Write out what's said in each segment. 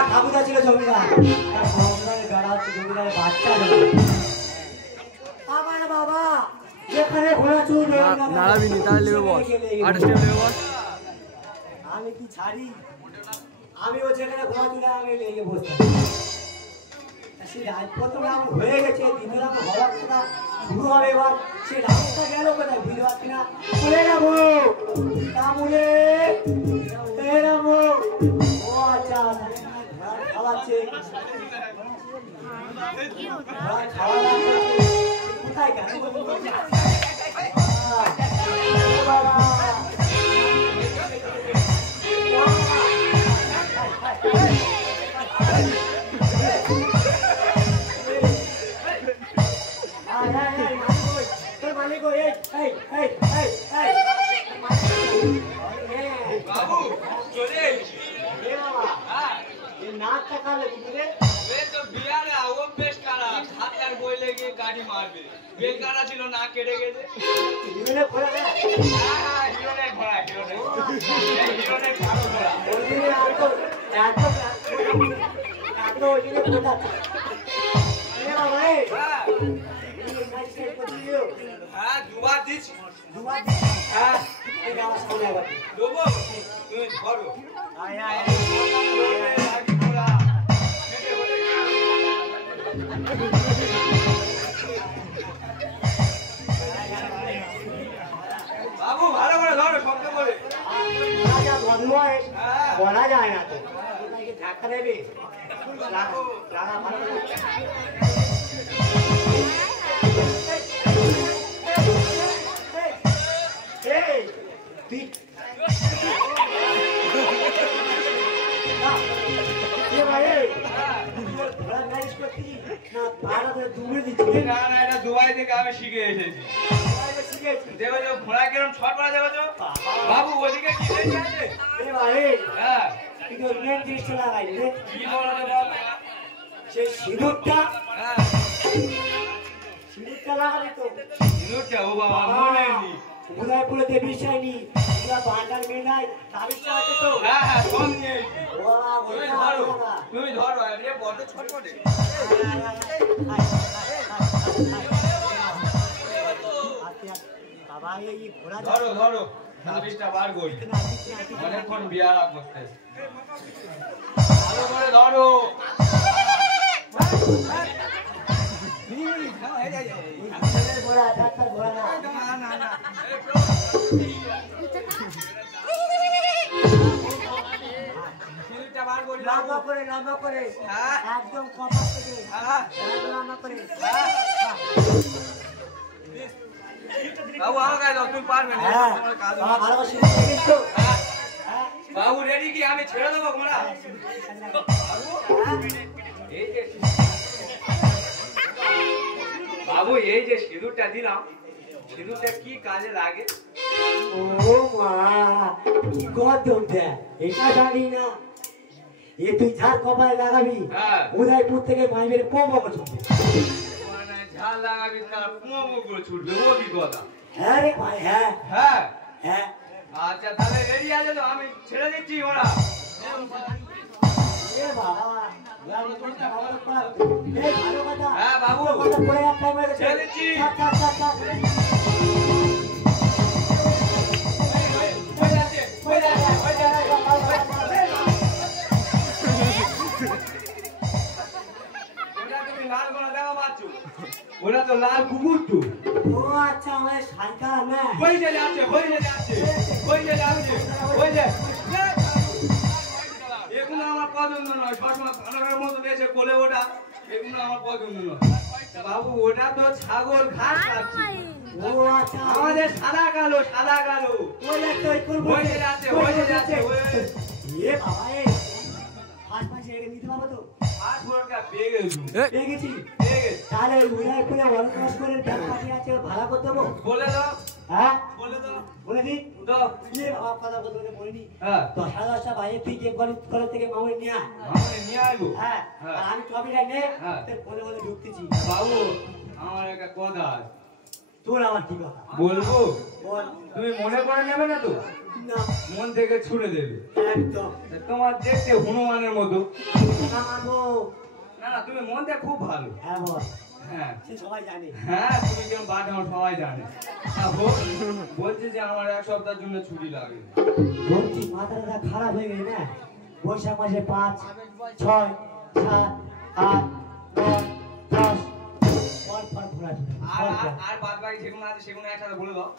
আমার ঠাকুরদা ছিল জমিদার, তার সংসারে বেড়া হচ্ছে জমিদারের বাচ্চা। আমার বাবা যেখানে ঘোড়া চুর নাড়াবিনি তাহলে লেবে বস, আর্টিস্টে লেবে বস। আমি কি ছাড়ি, আমিও যেখানে ঘোড়া চুরে আমি লেগে বসতাম। সেই রাজপত্র আমার হয়ে গেছে, দিনের আমার হওয়ার কথা শুরু হবে এবার। সে রাস্তা গেল কোথায় বুঝতে পারছি না। বলে যাবো তামুলে রামো, ও আচ্ছা খাওয়াচ্ছে, খাওয়া দাওয়া কোথায় কেন বাবা ছিল না কেটে গেছে। দুবার দিচ্ছি, হ্যাঁ দেবো, তুমি ধরো। বাবু ভালো করে ধরো, শক্ত করে। বলা যায় না তো, ধাক্কা দেবে। দুবাই থেকে আমি শিখে এসেছি। দেখো ঘোড়া কিরম ছট মারা যাবে তো। বাবু ওদিকে কি আছে? হ্যাঁ কি বলো সেই সিঁদুরটা, হ্যাঁ সিঁদুরটা লাগালি তো? সিঁদুরটা ও বাবা মনে নেই। উদয়পুরে দেবী চাইনি, বান্ডার মেয়ে নাই, তাবিজটা আছে তো? হ্যাঁ হ্যাঁ সব নিয়ে তুমি ধরো, বড্ড ছোট বটে। ধরো ধরো, তাবিজটা বার করি, অনেকক্ষণ বিয়ারা করতে। ভালো করে ধরো। লম্বা করে লম্বা করে একদম কপাল থেকে লম্বা করে। বাবু আমাকে দাও, তুমি পারবে না। বাবু রেডি কি? আমি ছেড়ে দেবো ঘোড়া। বাবু এই যে সিঁদুরটা দিলাম, সিঁদুরটা কি কাজে লাগে? ও মা কি গদম দেয়, এটা জানি না। এ তুই ঝাড় কপালে লাগাবি, উদয়পুর থেকে মাইবের পোমো ছুটবে। ঝাড় লাগাবি তার পোমো করে ছুটবে, ও কি কথা? হ্যাঁ রে ভাই, হ্যাঁ হ্যাঁ হ্যাঁ। আচ্ছা তাহলে রেডি আছে তো, আমি ছেড়ে দিচ্ছি ওরা। হ্যাঁ বাবু ছেড়ে দিচ্ছি। ওরা তো লাল কুকুর তো। ও আচ্ছা, আমার সাইকেল না ওই যে যাচ্ছে, ওই যে যাচ্ছে, ওই যে যাচ্ছে, ওই যে। এগুলো আমার পছন্দ নয়, সবসময় খানার মতো এসে কোলে ওঠা, এগুলো আমার পছন্দ নয়। বাবু ওটা তো ছাগল ঘাস খাচ্ছে। ও আচ্ছা, আমাদের সাদা কালো, সাদা কালো। ওই একটা ওই করব, ওই যে যাচ্ছে, ওই যে যাচ্ছে। এ বাবা, এ পাঁচ মাস এড়ে নিতে পারবো তো? পাঁচ বড়টা পেয়ে গেছি, পেয়ে গেছি। পেয়ে গেছি। তাহলে উদয়পুরে অনকাশ করে ব্যাগ পাঠিয়ে আছে, ভাড়া করতে দেবো? বলে দাও, হ্যাঁ বলে দাও, বলে দিই দাও। এ বাবা, কথা বলতে বলিনি। হ্যাঁ 10:30 বাজে তুই যে কলেজ থেকে মামুনি নিয়ে আয়। আমি নিয়ে আসবো। হ্যাঁ, আর আমি কবিটা নে বলে বলে ঢুকতেছি। বাবু আমার একটা কথা আছে। তোর আমার কি কথা বলবো? বল। তুমি মনে করে নেবে না তো? না মন থেকে ছুড়ে দেবে একদম তোমার দেখতে হনুমানের মতো। না মানবো। না না তুমি মনটা খুব ভালো। হ্যাঁ বল, হ্যাঁ সে সবাই জানে। হ্যাঁ তুমি কেমন বাদ আমার সবাই জানে। বলছে যে আমার 1 সপ্তাহের জন্য ছুটি লাগে। বলছি মাথাটা খারাপ হয়ে গেছে না। বৈশাখ মাসে 5, 6, 7, 8, 9, 10 পর পর ঘোরা চলে। আর বাদ বাকি যেগুলো আছে সেগুলো একসাথে বলে দাও।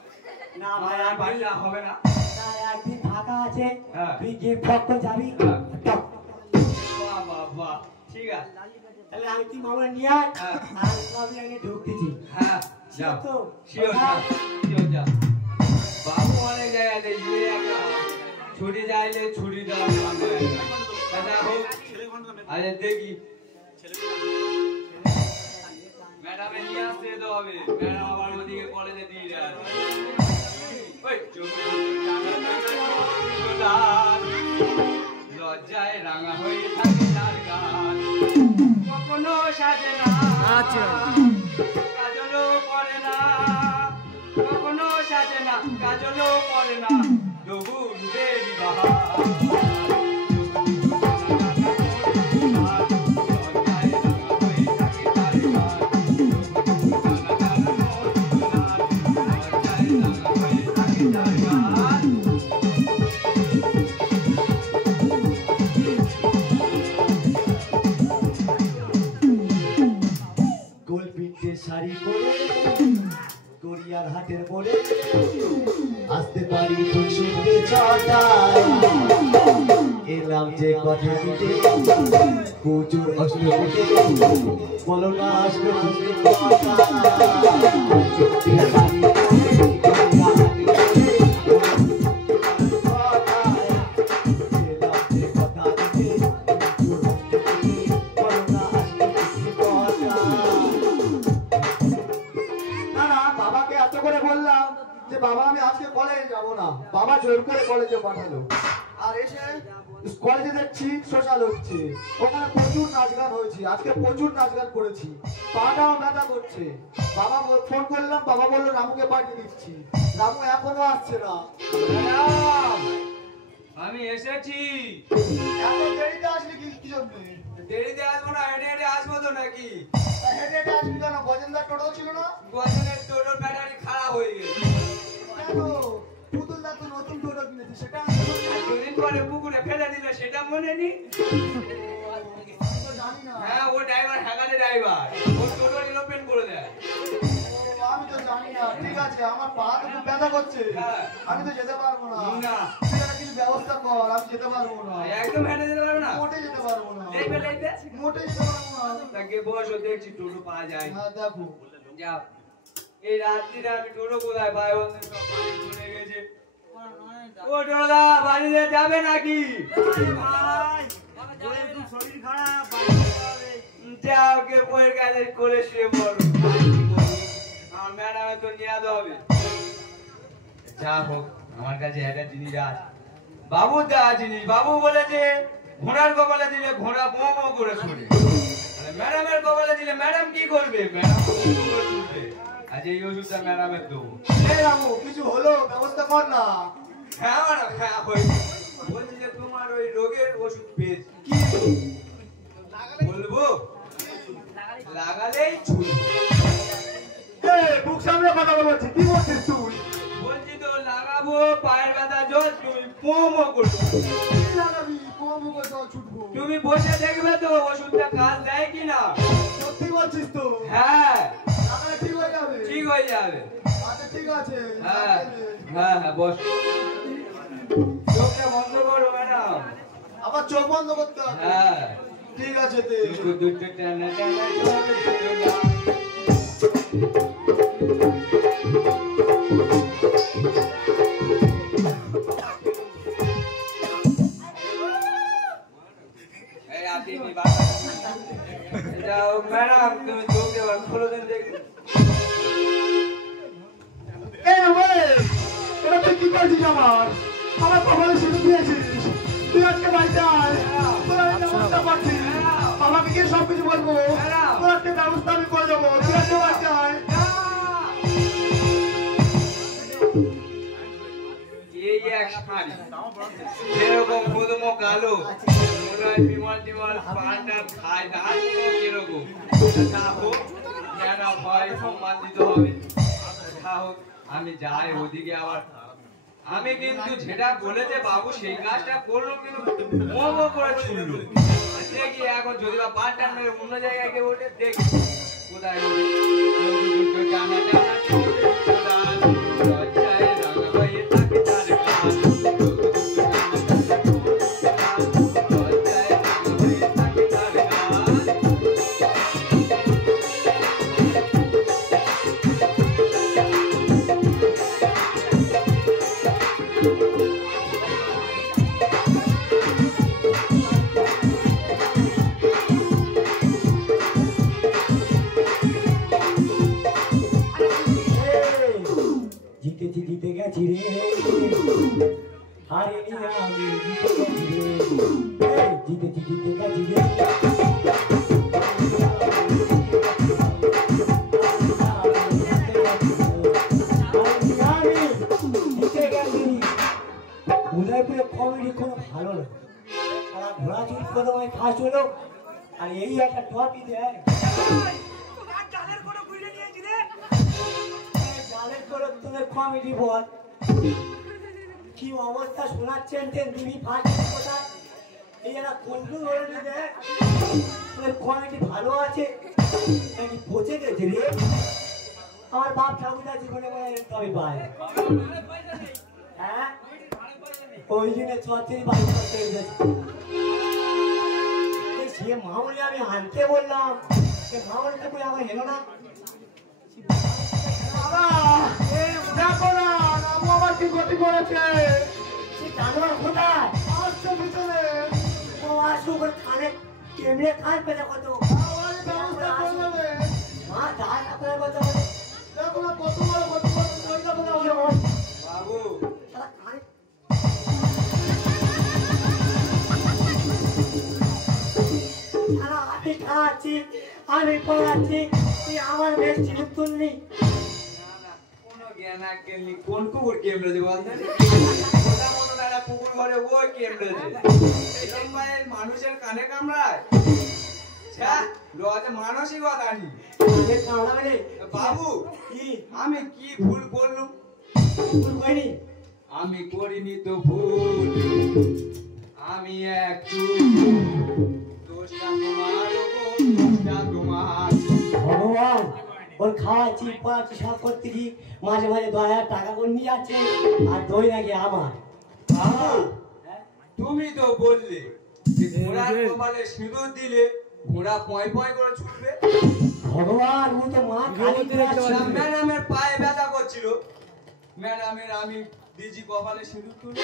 না ভাই আর বাড়িটা হবে না। না, একদিন ফাঁকা আছে, হ্যাঁ। তুই গিয়ে ফক করে যাবি। হ্যাঁ। টক। বাহ বাহ বাহ ঠিক আছে। তাহলে আমি তুই মামলা নিয়ে আয়, হ্যাঁ। আর আমি আগে ঢুকতেছি। হ্যাঁ যাও তো শিওর যাও শিওর যাও। বাবু অনেক জায়গায় দেখি একটা ছুটি চাইলে ছুটি দেওয়া সামনে একটা হোক। আরে দেখি ম্যাডামে নিয়ে আসতে তো হবে। ম্যাডাম আবার ওদিকে কলেজে দিয়ে যায়। ওই লজ্জায় রাঙা হয়ে থাকে তার গান, কখনো সাজে না আচ্ছা কাজলও পরে না, কখনো সাজে না কাজলও পরে না, তবু রূপের বাহার। গোল পিঠে শাড়ি পরে গড়িয়ার হাটের মোড়ে আসতে পারি তোর সঙ্গে চটায়। এলাম যে কথা দিতে প্রচুর অষ্টমীতে, বলো না আসবে বুঝতে কথা। বাবাকে এত করে বললাম যে বাবা আমি আজকে কলেজে যাব না, বাবা জোর করে কলেজে পাঠালো। আর এসে কলেজে দেখছি সোশ্যাল হচ্ছে, ওখানে প্রচুর নাচ গান হয়েছে, আজকে প্রচুর নাচ গান করেছি, পাটাও ব্যথা করছে। বাবা ফোন করলাম, বাবা বললো রামুকে পাঠিয়ে দিচ্ছি, রামু এখনো আসছে না। ম্যাডাম, আমি এসেছি। এত দেরিতে আসলি কি জন্য? দেরিতে আসবো না, হেঁটে হেঁটে আসবো তো নাকি? হেঁটে হেঁটে আসলি কেন? গজেন্দার টোটো ছিল না? গজনের টোটোর ব্যাটারি খারাপ হয়ে গেছে। কেন? পুতুলদা তো নতুন টোটো কিনেছে, সেটা আর দুদিন পরে পুকুরে ফেলে দিলে সেটা মনে নেই? আমি তো জানি না। হ্যাঁ ও ড্রাইভার, হ্যাঁ ড্রাইভার, ও টোটো রিলোপেন্ট করে দেয়। ও, আমি তো জানি না। ঠিক আছে, আমার পা তো খুব ব্যথা করছে, হ্যাঁ। আমি তো যেতে পারবো না। না। তুই একটা কিছু ব্যবস্থা কর, আমি যেতে পারবো না। একদম হেঁটে যেতে পারবে না? মোটে যেতে পারবো না। দেখবে দেখবে মোটে যেতে পারবো না। তাকে বসো, দেখছি টোটো পাওয়া যায়। হ্যাঁ দেখো। যাও, এই রাত্রিরে আমি টোটো কোথায় পাই? ওদের সব বাড়ি চলে গেছে। ও টোটোদা, বাড়িতে যাবে নাকি? শরীর খারাপ, যাও, কে বইয়ের কাজে করে শুয়ে পড়ো। আমার ম্যাডামে তো নিয়ে যেতে হবে। যা হোক, আমার কাছে একটা জিনিস আছে, বাবু দেওয়া জিনিস। বাবু বলেছে ঘোড়ার কপালে দিলে ঘোড়া বো বো করে ছুটে, ম্যাডামের কপালে দিলে ম্যাডাম কি করবে? ম্যাডাম করে ছুটবে। আজ এই ওষুধটা ম্যাডামের দেবো। এই রামু, কিছু হলো? ব্যবস্থা কর না। হ্যাঁ ম্যাডাম, হ্যাঁ হয়েছে। বলছি যে তোমার ওই রোগের ওষুধ পেয়েছি। কি? বলবো? লাগালেই ছুটবে। এই, বুক সামনে কথা বলছি, কি বলছিস তুই? বলছি তো লাগাবো, পায়ের ব্যথা জ্বর, তুমি পোমো করছো। কি লাগাবি? কম কথা ছুটবো। তুমি বসে দেখবে তো ওষুধটা কাজ দেয় কিনা। সত্যি বলছিস তো? হ্যাঁ লাগালে ঠিক হয়ে যাবে? ঠিক হয়ে যাবে। আচ্ছা ঠিক আছে। হ্যাঁ হ্যাঁ হ্যাঁ, বস। চোখটা বন্ধ করো ম্যাডাম। আবার চোখ বন্ধ করতে হবে? হ্যাঁ, ঠিক আছে তে। দুটো টানা টানা চলে দুটো লাল। এই রাতে নি বাবা। যাও ম্যাডাম, তুমি চোখে এবার খুলে দেন দেখি। এই রে, এটা তুই কি করছিস আমার? আমার কপালে শুধু দিয়েছিস। তুই আজকে বাড়িতে আয়। তোর আমি ব্যবস্থা করছি। বাবাকে গিয়ে সবকিছু বলবো। তোর আজকে ব্যবস্থা আমি করে দেবো। তুই আজকে বাড়িতে আয়। এই এক মারি যেরকম প্রথম কালো মনে হয় বিমল টিমল পানটা খায় না কিরকম তা হোক কেন ভয় সম্মান দিতে হবে তা হোক আমি যাই ওদিকে আবার আমি কিন্তু যেটা বলেছে বাবু সেই কাজটা করলো কিন্তু মোমো করে ছুড়লো দেখি এখন যদি বা পাল্টান মেরে অন্য জায়গায় গিয়ে ওঠে দেখি কোথায় ওঠে টানা টানা লজ্জায় রাঙা হয়ে থাকে তার গান লজ্জায় রাঙা হয়ে থাকে তার গান জিতে গেছি রে হারিনি আমি জিতে গেছি রে উদয়পুরে কমেডি কোনো ভালো না সারা ঘোড়া চুরি করে ফার্স্ট হলো আর এই একটা টপি দেয় কমেডি বল কি অবস্থা শোনাচ্ছেন দিবি ফার্স্ট কোথায় এই একটা কন্ট্রোল করে নিতে কমেডি ভালো আছে নাকি পচে গেছে রে আমার বাপ ঠাকুরদা জীবনে তবে পায় হ্যাঁ ওই জন্য চত্বরি বাড়ি করতে গেছে সে মামুনি আমি আনতে বললাম সে মামুনিটা করে আমার হেলো না দেখো না রামু আমার কি গতি করেছে সে জানোয়ার কোথায় আসছে ভিতরে ও আসুক ওর খানে কেমনে খান পেলে কত আমার ব্যবস্থা করবে মা দাঁড় আপনার কথা দেখো না কত বড় পয়সা বলা হলো বাবু সারা খানে সারা হাতে খাওয়াচ্ছি আমি পড়াচ্ছি তুই আমার বেশ চিনি তুললি কোনো জ্ঞান আকেলনি কোন কুকুর কেমড়েছে বলতে ওটা মনে না কুকুর ঘরে ওই কেমড়েছে এই ভাই মানুষের কানে কামড়ায় লজে মানসিকতা নি বাবু কি আমি কি ভুল করলুম ভুল করিনি আমি করিনি তো ভুল আমি এক দোষটা তোমার দোষটা তোমার ভগবান ওর খাওয়াচ্ছি পড়াচ্ছি সব করতেছি মাঝে মাঝে 10,000 টাকা করে নিয়ে যাচ্ছে আর দই নাকি আমার বাবু তুমি তো বললে যে ঘোড়ার কপালে সিঁদুর দিলে ঘোড়া পয় পয় করে ছুটবে ভগবান ও তো মা কালী ম্যাডামের পায়ে ব্যথা করছিল ম্যাডামের আমি দিজি কপালে সিঁদুর তুলে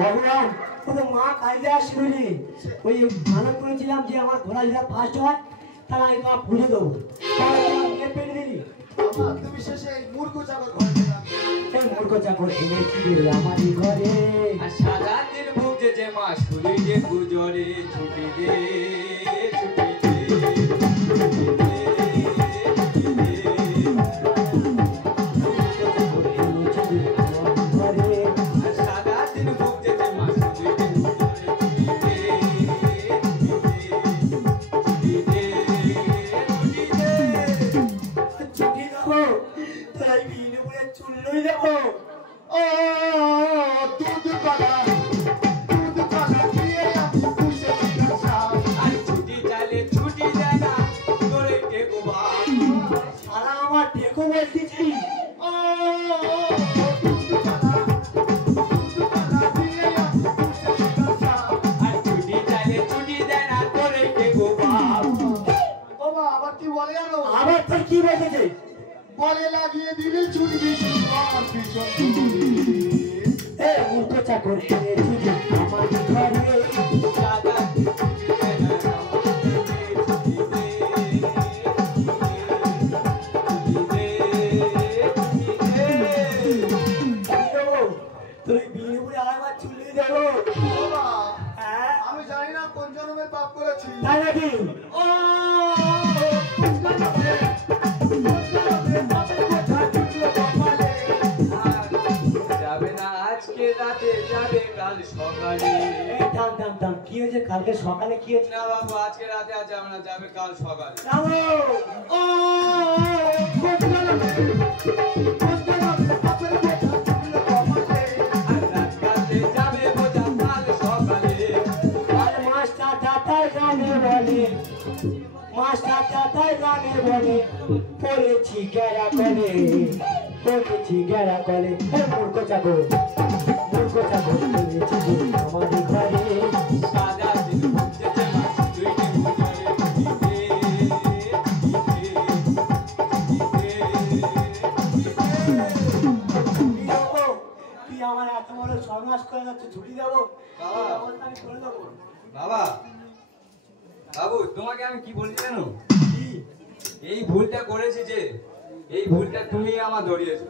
ভগবান ও তো মা কালী আসলে ওই মানব করেছিলাম যে আমার ঘোড়া যেটা ফার্স্ট হয় তাহলে আমি তোমার পুজো দেবো পেটে দিলি তুমি শেষে এই মূর্খ চাকর ঘরে এই মূর্খ চাকর এনেছি রে আমারই ঘরে আর সাদা দিন ভুগছে যে মাস খুলি যে গুজরে ছুটি দে ছুটি দে সাদা দিন ভুগছে যে মাস খুলি যে গুজরে ছুটি দে ছুটি দেবো তাই বিনে বলে চুল্লই দেবো ও দুধ পালা দিয়ে আমি পুষে দিলাম আর ছুটি চালে ছুটি দেয় না তোরে টেকো ভাই সারা আমার দেখো বলতেছি ও দুধ পালা দিয়ে আমি পুষে দিলাম আর ছুটি চালে ছুটি দেয় না তোরে টেকো ভাই ও মা আবার কি বলে জানো আবার তোর কি বলতেছে বলে লাগিয়ে দিলে ছুটবি আমার পিছন এ মূর্খ চাকর এনেছি রে আমারই ঘরে সাদা ছুটি দেয় না ছুটি দে তুই বিয়ে করে আরেকবার চুল্লি দেবো বাবা হ্যাঁ আমি জানি না কোন জন্মের পাপ করেছি তাই নাকি ও দাম কি হয়েছে কালকে সকালে কি হয়েছে? না বাবু আজকে রাতে আর যাবে না, যাবে কাল সকালে। ও যাবে বোঝা কাল সকালে। মাস্টার দাদাই গানে বলে, মাস্টার দাদাই গানে বলে, পড়েছি গেরা কলে, পড়েছি গেরা কলে। মূর্খ চাকো পড়েছি আমাদের ঘরে। সাদা দিন বুঝতে মাছ দুইটি মুজরে তুই আমার এত বড় সর্বনাশ করে যাচ্ছে, ছুটি দেবো আমি করে দেবো। বাবা বাবু তোমাকে আমি কি বলছি জানো? এই ভুলটা করেছি যে, এই ভুলটা তুমি আমার ধরিয়েছো।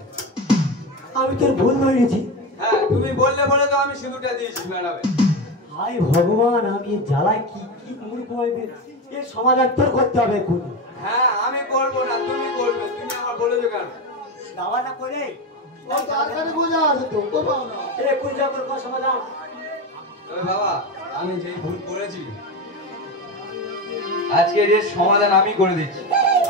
আমি তোর ভুল ধরেছি। হ্যাঁ তুমি বললে বলে তো আমি সিঁদুরটা দিয়েছি ম্যাডামে। হায় ভগবান, আমি জ্বালায় কি কি মূর্খ হইবে, এর সমাধান তোর করতে হবে এখন। হ্যাঁ আমি করবো না, তুমি করবে। তুমি আমার বলেছো কেন? দাওয়াটা করে তাড়াতাড়ি বোঝা আছে তো কোথাও না। এ কোন যাবো কোন সমাধান? তবে বাবা আমি যেই ভুল করেছি আজকে এর সমাধান আমি করে দিচ্ছি।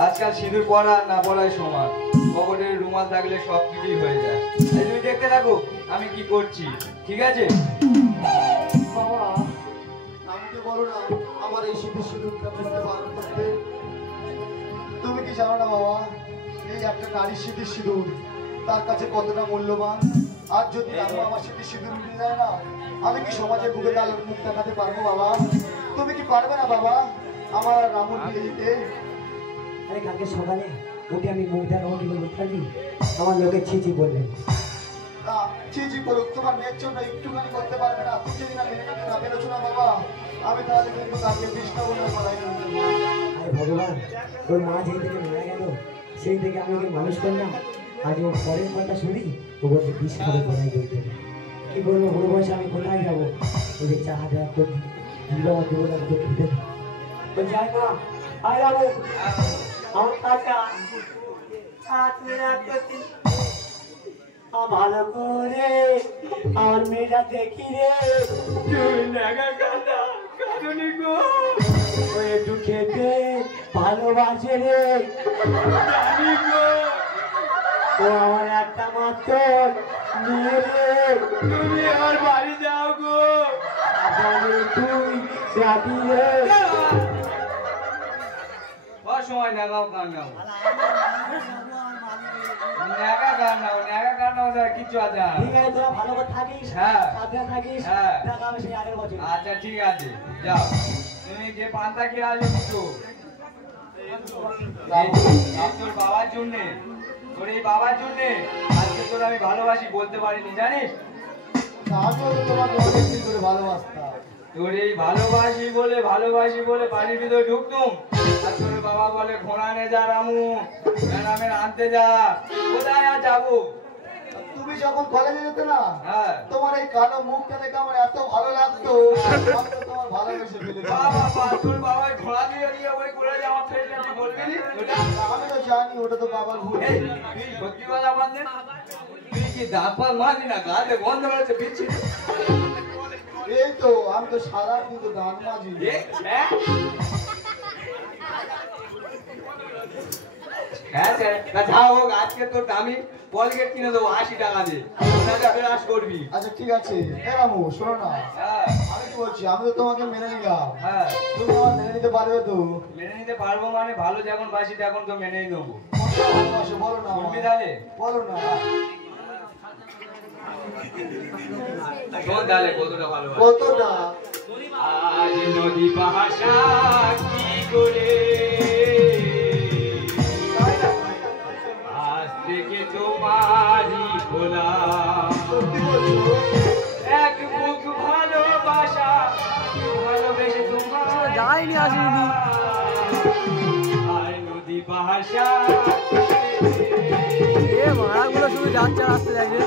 আজকাল সিঁদুর পরা না পরাই সমান, পকেটের রুমাল থাকলে সবকিছুই হয়ে যায়। তাই তুমি দেখতে থাকো আমি কি করছি, ঠিক আছে? বাবা আমাকে বলো না আমার এই সিঁদুরটা বুঝতে পারো করতে। তুমি কি জানো না বাবা, এই একটা নারী সিঁদুর তার কাছে কতটা মূল্যবান। আর যদি রামু আমার সিঁদুর উঠে যায় না, আমি কি সমাজের বুকে তার মুখ দেখাতে পারবো বাবা? তুমি কি পারবে না বাবা আমার রামুর বিয়ে দিতে? আরে কালকে সকালে উঠে আমি মুখটা রওনা দিতে পারি, আমার লোকে ছিচি বললেন। না ছি করুক, তোমার মেয়ের জন্য একটুখানি করতে পারবে না? তুমি যদি না মেনেছো না বাবা, আমি তাহলে কিন্তু কালকে কৃষ্ণ বলে বলাই করবো। আরে ভগবান, ওর মা যেই থেকে মারা গেল সেই থেকে আমি ওকে মানুষ করলাম, আজ ওর পরের কথা শুনি ও বলতে বিষ খাবে বলাই করতে। কি বলবো বুড়ো বয়সে আমি কোথায় যাবো? ওই যে চা দেওয়া করবি দিবা দেবো তো খেতে যাই মা। আয় বাবু আমার কাকা ভালো করে আমার মেয়েটা দেখি রে, তুই নাগা কাঁদা কাঁদুনি গো, ও একটু খেতে ভালোবাসে রে জানি গো, ও আমার একটা মাত্র মেয়ে রে, তুমি আমার বাড়ি যাও গো, তুই যাবি রে। সময় নাগাও গান নাও, নাগা গান নাও, নাগা গান নাও, কিছু আছে না। ঠিক আছে তোরা ভালো করে থাকিস, হ্যাঁ সাবধানে থাকিস, হ্যাঁ দেখা হবে সেই আগের বছর। আচ্ছা ঠিক আছে যাও, তুমি যে পান্তা খেয়ে আসো কিছু তোর বাবার জন্যে, তোর এই বাবার জন্যে আজকে তোর আমি ভালোবাসি বলতে পারিনি জানিস? আমিও তো তোমাকে অনেক দিন ধরে ভালোবাসতাম। তোর এই ভালোবাসি বলে বাড়ির ভিতরে ঢুকতুম, আর তোর বাবা বলে ঘোড়া নে যা রামু, ম্যাডামের আনতে যা, কোথায় আর যাবো? তুমি যখন কলেজে যেতে না, হ্যাঁ তোমার এই কালো মুখটা দেখে আমার এত ভালো লাগতো, আমি তো তোমার ভালোবেসে ফেলেছি। তোর বাবা ঘোড়া দিয়ে নিয়ে ওই করে যাওয়া ফেললে তুই বলবি নি? আমি তো জানি ওটা তো বাবার ভুল। এই, তুই সত্যি কথা বললে তুই কি দাপাল মারলি না? গালে গন্ধ বেরোচ্ছে পিচ্ছি। এই তো আমি তো সারা দিন তো গান মাঝি। হ্যাঁ স্যার, যা হোক আজকে তোর দামি কলগেট কিনে দেবো 80 টাকা দিয়ে, ব্রাশ করবি। আচ্ছা ঠিক আছে, এ রামু শোনো না, হ্যাঁ আমি কি বলছি, আমি তো তোমাকে মেনে নিলাম, হ্যাঁ তুমি আমার মেনে নিতে পারবে তো? মেনে নিতে পারবো মানে ভালো যখন বাসি তখন তো মেনেই নেবো। কতটা ভালোবাসো বলো না শুনবি আমায়? তাহলে? বলো না। শোন তাহলে কতটা ভালোবাসি। কতটা? আজ নদী ভাষা কি করে, আজ থেকে তোমারই খোলা, সত্যি বলছো? এক বুক ভালোবাসা, ভালোবেসে তোমার যাইনি আসিনি আর নদী ভাষা এ মারাগুলো শুধু যাচ্ছে আসতে যাইছে।